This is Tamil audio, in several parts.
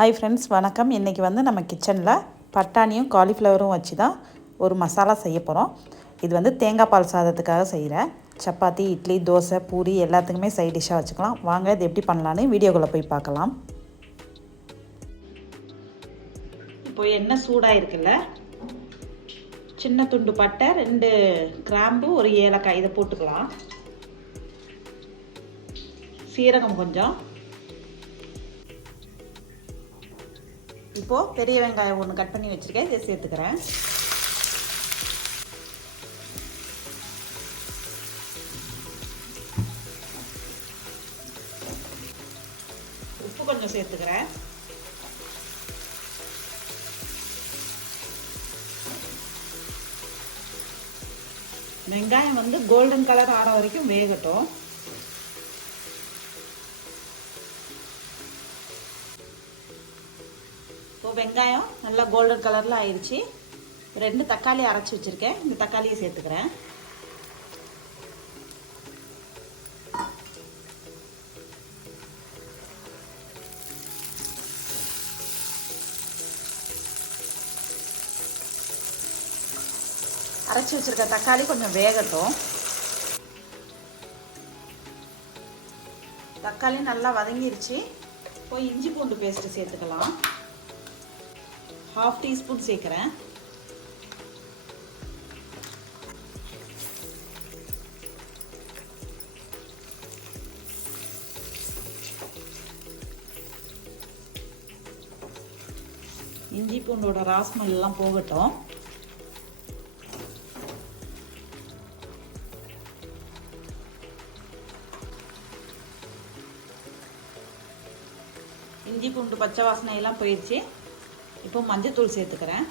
ஹாய் ஃப்ரெண்ட்ஸ், வணக்கம். இன்றைக்கி நம்ம கிச்சனில் பட்டாணியும் காலிஃப்ளவரும் வச்சு தான் ஒரு மசாலா செய்ய போகிறோம். இது தேங்காய் பால் சாதத்துக்காக செய்கிறேன். சப்பாத்தி, இட்லி, தோசை, பூரி எல்லாத்துக்குமே சைட் டிஷ்ஷாக வச்சுக்கலாம். வாங்க இது எப்படி பண்ணலான்னு வீடியோக்குள்ளே போய் பார்க்கலாம். இப்போ எண்ணெய் சூடாக இருக்குல்ல, சின்ன துண்டு பட்டை, 2 கிராம்பு, ஒரு ஏலக்காய் இதை போட்டுக்கலாம். சீரகம் கொஞ்சம். இப்போது பெரிய வெங்காயம் 1 கட் பண்ணி வச்சுருக்கேன், இதை சேர்த்துக்கிறேன். உப்பு கொஞ்சம் சேர்த்துக்கிறேன். வெங்காயம் கோல்டன் கலர் ஆன வரைக்கும் வேகட்டும். இப்போ வெங்காயம் நல்லா கோல்டன் கலரில் ஆயிடுச்சு. 2 தக்காளி அரைச்சி வச்சுருக்கேன், இந்த தக்காளியை சேர்த்துக்கிறேன். அரைச்சி வச்சுருக்க தக்காளி கொஞ்சம் வேகட்டும். தக்காளி நல்லா வதங்கிருச்சு. இப்போ இஞ்சி பூண்டு பேஸ்ட்டு சேர்த்துக்கலாம். 1/2 டீஸ்பூன் சேர்க்குறேன். இஞ்சி பூண்டோட ராஸ்மல் எல்லாம் போகட்டும். இஞ்சி பூண்டு பச்சை வாசனை எல்லாம் போயிடுச்சு. இப்போ மஞ்சத்தூள் சேர்த்துக்கிறேன்.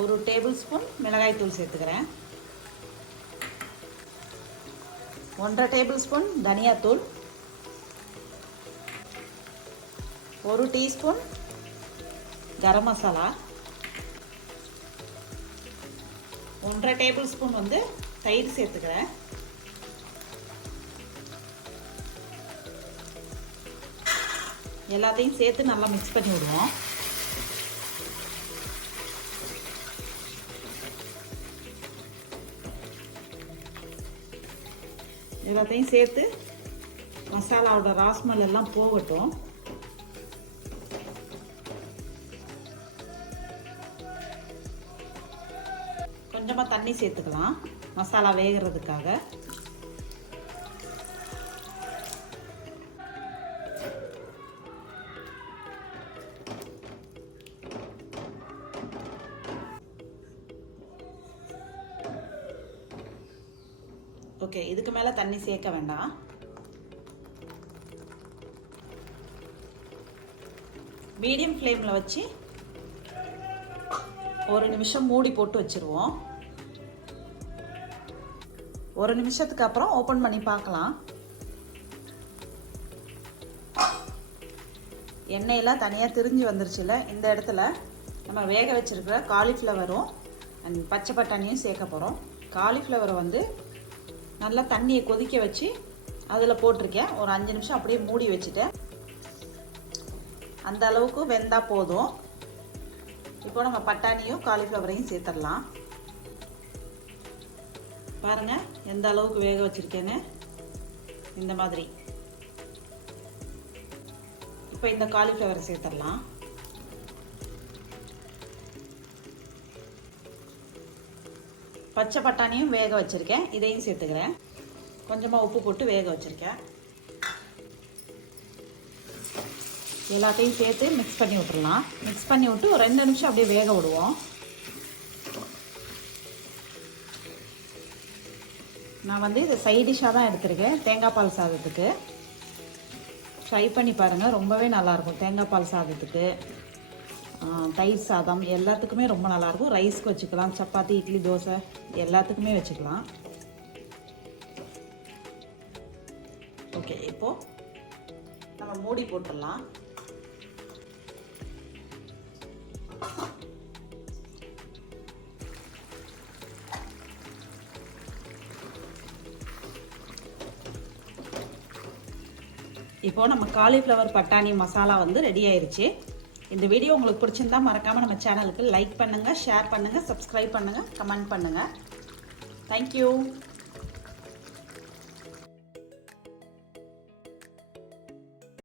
1 டேபிள் ஸ்பூன் மிளகாய் தூள் சேர்த்துக்கிறேன். 1/2 டேபிள் ஸ்பூன் தனியாத்தூள். 1 teaspoon garam masala. 1/2 table spoon தயிர் சேர்த்துக்கிறேன். எல்லாத்தையும் சேர்த்து நல்லா மிக்ஸ் பண்ணி விடுவோம். எல்லாத்தையும் சேர்த்து மசாலாவோட ராஸ்மல் எல்லாம் போகட்டும். கொஞ்சமா தண்ணி சேர்த்துக்கலாம் மசாலா வேகிறதுக்காக. ஓகே, இதுக்கு மேலே தண்ணி சேர்க்க வேண்டாம். மீடியம் ஃப்ளேமில் வச்சு 1 நிமிஷம் மூடி போட்டு வச்சுருவோம். 1 நிமிஷத்துக்கு அப்புறம் ஓப்பன் பண்ணி பார்க்கலாம். எண்ணெயெல்லாம் தனியாக திரிஞ்சு வந்துருச்சுல, இந்த இடத்துல நம்ம வேக வச்சுருக்கிற காலிஃப்ளவரும் அண்ட் பச்சை பட்டாணியும் சேர்க்க போகிறோம். காலிஃப்ளவரை நல்லா தண்ணியை கொதிக்க வச்சு அதில் போட்டிருக்கேன். ஒரு 5 நிமிஷம் அப்படியே மூடி வச்சுட்டேன். அந்த அளவுக்கு வெந்தால் போதும். இப்போ நம்ம பட்டாணியும் காலிஃப்ளவரையும் சேர்த்துடலாம். பாருங்கள் எந்த அளவுக்கு வேக வச்சுருக்கேன்னு, இந்த மாதிரி. இப்போ இந்த காலிஃப்ளவரை சேர்த்துடலாம். பச்சை பட்டாணியும் வேக வச்சுருக்கேன், இதையும் சேர்த்துக்கிறேன். கொஞ்சமாக உப்பு போட்டு வேக வச்சுருக்கேன். எல்லாத்தையும் சேர்த்து மிக்ஸ் பண்ணி விட்டுடலாம். மிக்ஸ் பண்ணி விட்டு ஒரு 2 நிமிஷம் அப்படியே வேக விடுவோம். நான் இதை சைட் டிஷ்ஷாக தான் எடுத்துருக்கேன் தேங்காய் பால் சாதத்துக்கு. ட்ரை பண்ணி பாருங்கள், ரொம்பவே நல்லாயிருக்கும். தேங்காய் பால் சாதத்துக்கு, தயிர் சாதம் எல்லாத்துக்குமே ரொம்ப நல்லாயிருக்கும். ரைஸ்க்கு வச்சுக்கலாம், சப்பாத்தி, இட்லி, தோசை எல்லாத்துக்குமே வச்சுக்கலாம். ஓகே, இப்போது நம்ம மூடி போட்டுடலாம். இப்போ நம்ம காலிஃப்ளவர் பட்டாணி மசாலா வந்து ரெடி ஆயிருச்சு. இந்த வீடியோ உங்களுக்கு பிடிச்சிருந்தா மறக்காம நம்ம சேனலுக்கு லைக் பண்ணுங்க, ஷேர் பண்ணுங்க, சப்ஸ்கிரைப் பண்ணுங்க, கமெண்ட் பண்ணுங்க. தேங்க்யூ.